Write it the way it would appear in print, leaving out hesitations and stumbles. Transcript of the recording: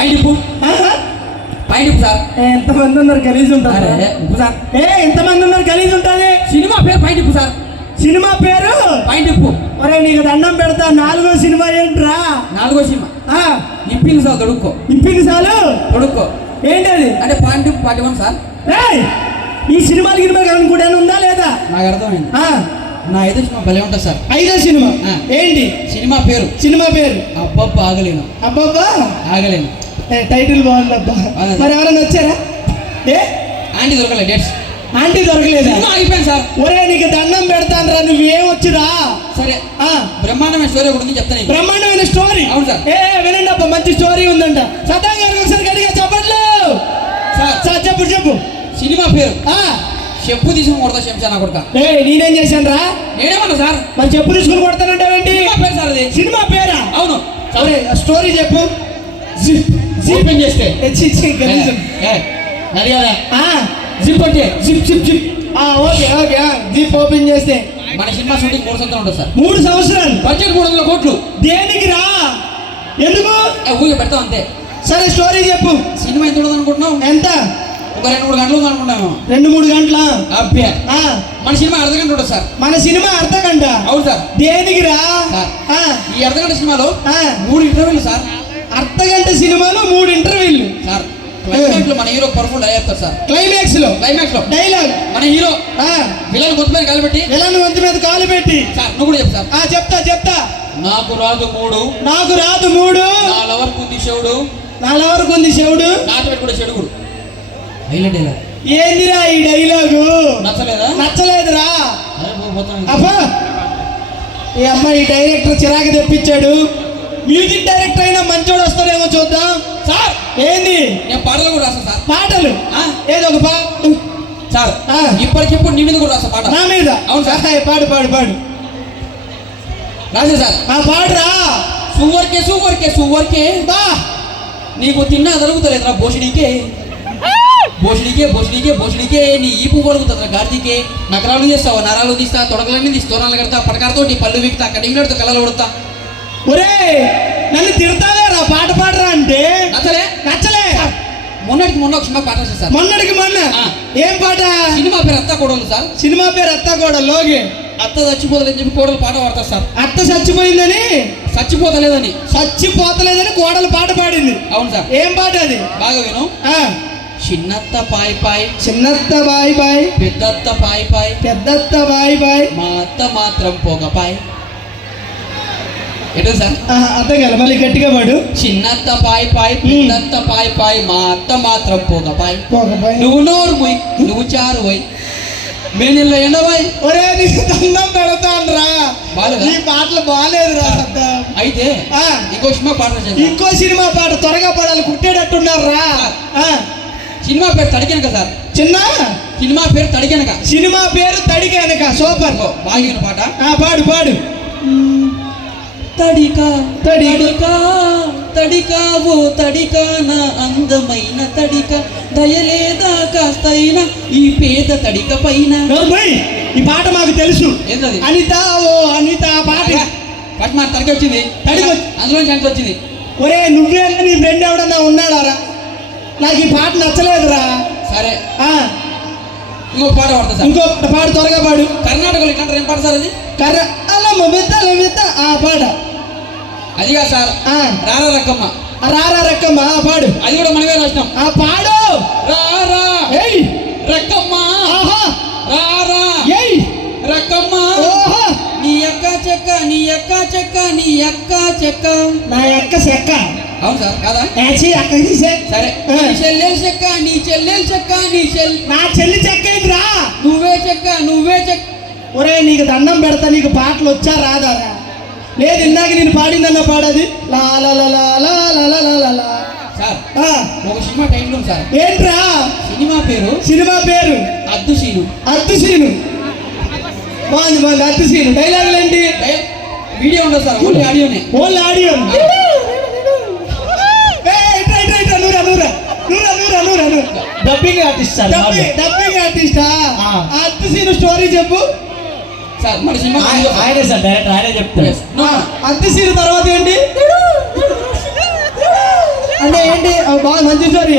పైడిప్పు sir. ఎంతమంది ఉన్నారు గలీజ్ ఉంటారు సార్. ఎంతమంది ఉన్నారు గలీజ్ ఉంటుంది. సినిమా పేరు పైడిప్పు సార్. సినిమా పేరు పైడిప్పు. ఒరే నీకు దండం పెడతా. 4వ సినిమా ఏంట్రా? 4వ సినిమా ఇప్పింది సార్. తొడుక్కో. ఇప్పింది సార్లు తొడుక్కో ఏంటది అంటే పాయింట్ 41 సార్. ఈ సినిమాలు గినిమా కూడా ఉందా లేదా? నాకు అర్థమైంది. నా 5వ సినిమా భలే ఉంటుంది సార్. 5వ సినిమా ఏంటి? సినిమా పేరు అబ్బబ్బా ఆగలేను. అబ్బబ్బా ఆగలేను. టైటిల్ బాగుంది అబ్బా. మరి ఎవరైనా వచ్చారా? ఆంటీ దొరకలేదు. డేట్స్ ఆంటీ దొరకలేదు. ఆగిపోయింది సార్. ఒరే నీకు దండం పెడతాను రా. నువ్వేం వచ్చిరా? సరే బ్రహ్మాండమైన స్టోరీ ఒకటి ఉంది చెప్తాను. బ్రహ్మాండమైన స్టోరీ? అవును సార్. వినండి అబ్బా, మంచి స్టోరీ ఉందంట. సదా గారు ఒకసారి గట్టిగా చెప్పట్లు సార్. చెప్పు. సినిమా పేరు చెప్పు తీసుకుని కొడతా. శంశానా కొడతా. నేనేం చేశాను రా? నేనేమన్నా సార్? మరి చెప్పు తీసుకుని కొడతానంటావేంటి? పేరు సార్ అది. సినిమా పేరా? అవును. స్టోరీ చెప్పు. ఓపెన్ చేస్తే జిప్ అంటే జిప్. ఓకే జిప్ ఓపెన్ చేస్తే మన సినిమా షూటింగ్ 3 సంవత్సరాలు ఉంటుంది సార్. 3 సంవత్సరాలు. బడ్జెట్ 300 కోట్లు. దేనికి రా? ఎందుకు? ఊరికే పెడతాం అంతే. సరే స్టోరీ చెప్పు. సినిమా ఎంత ఉండదు అనుకుంటున్నావు? ఎంత? ఒక 2-3 గంటలు ఉంది అనుకుంటాము. 2-3 గంటల? అబ్బే మన సినిమా అర్ధగంట ఉంటుంది సార్. మన సినిమా అర్ధగంట? అవును సార్. దేనికి రా? ఈ అర్ధగంట సినిమాలో 3 ఇంటర్వ్యూలు సార్. అర్ధగంట సినిమాలో 3 ఇంటర్వ్యూలు సార్. క్లైమాక్స్ లో మన హీరో పర్ఫార్మ్ చేస్తారు సార్. క్లైమాక్స్ లో డైలాగ్ మన హీరో విలన్ గొంతు మీద కాలు పెట్టి సార్ నువ్వు కూడా చెప్పు సార్. చెప్తా. నాకు రాదు 3 నా లవర్కు ఉంది శివుడు నాతో పెట్టుకుంటే చెడుగుడు. Highlight dialogue. ఏందిరా ఈ డైలాగు? నచ్చలేదురా. అబ్బా ఈ అమ్మాయి డైరెక్టర్ చిరాకు తెప్పించాడు. మ్యూజిక్ డైరెక్టర్ అయినా మంచోడు వస్తాడేమో చూద్దాం సార్. ఏంది? నేను పాటలు కూడా రాస్తాను సార్. పాటలు? ఏదో ఒక పాట సార్. ఇప్పటికిప్పుడు నీ మీద కూడా రాస్తా పాట. నా మీద? అవును సార్. పాడు రాసే సార్. పాడురా. సువర్కే బా నీకు తిన్నా జరుగుతలేదురా భోషణికే నీ ఈపు పడుగుతుందిరా గాడిదికే. నగరాలు చేస్తావా, నరాలు తీస్తా, తొడకలన్నీ తీసి తోరాలు కడతా, పడకారతో పళ్ళు వీక్తా, కడింగ్లతో కళ్ళలు కొడతా. ఒరే నన్ను తిడతావేరా పాట పాడరా అంటే? నచ్చలే. మొన్న ఒక సినిమా పాట సార్. మొన్నటికి ఏం పాట? సినిమా పేరు అత్త కోడలు సార్. సినిమా పేరు అత్త కోడలు. అత్త చచ్చిపోతలేదని చెప్పి కోడలు పాట పాడతారు సార్. అత్త చచ్చిపోయిందని? చచ్చిపోతలేదని కోడలు పాట పాడింది. అవును సార్. ఏం పాట అది? బాగా విను. చిన్నత్త పాయ్ పెద్దత్త పాయ్ మా అత్త మాత్రం పొగపాయ్. ఎటు సార్? అర్థం కాదు, మళ్ళీ గట్టిగా పాడు. చిన్నత్త పాయ్ పెద్దత్త పాయ్ మా అత్త మాత్రం పొగపాయ్. నువ్వు నోరు పోయి నువ్వు చారు పోయి మేనెల్లో ఎండవాయి. ఒరే నీకు దండం పెడతాను రా. ఈ పాటలు బాగాలేదురా. అయితే ఇంకో సినిమా పాట త్వరగా పాడాలి, కుట్టేటట్టున్నారు రా. సినిమా పేరు తడికెనక సార్. సినిమా పేరు తడికెనక. సూపర్. బాగిన పాట. పాడు. తడికా నా అందమైన తడిక దయలేదా కాస్తైనా ఈ పేద తడిక పైన. ఈ పాట మాకు తెలుసు. ఏంటది? అనిత పాట మా తడికి వచ్చింది. అందులో ఎంత వచ్చింది? ఒరే నువ్వే నీ ఫ్రెండ్ ఎవడన్నా ఉన్నాడారా? నాకు ఈ పాట నచ్చలేదురా. సరే ఇంకో పాట పడతా సార్. ఇంకో పాట త్వరగా పాడు. కర్ణాటకలో ఇట్లా ఏం పాట సార్ అది? పాట అదిగా సార్. రారా రక్కమ్మ పాడు. అది కూడా మనమే రాసినాం. పాడు. రారా రక్కమ్మ రారా రక్కమ్మ నీ అక్క చెక్క నా అక్క చెక్క. అవును సార్ కాదా? సరే నీ చెల్లెలు చెక్క నా చెల్లి చెక్క ఇదిరా. నువ్వే చెక్క. ఒరే నీకు దండం పెడతా. నీకు పాటలు వచ్చా రాదారా? లేదు ఇందాక నేను పాడిందన్న పాడది. సార్ ఒక సినిమా టైటిల్ ఉంది సార్. ఏంట్రా? సినిమా పేరు అద్దు సీను. బాగుంది. అద్దు సీను. డైలాగులు ఏంటి? వీడియో ఉండదు సార్, ఓన్లీ ఆడియో. డబ్బింగ్ ఆర్టిస్టా? అద్దు సీను స్టోరీ చెప్పు సార్. మన సినిమా ఆయనే సార్, డైరెక్టర్ ఆయనే చెప్తారు. అద్దు సీను తర్వాత ఏంటి? అంటే ఏంటి బాగా మంచి స్టోరీ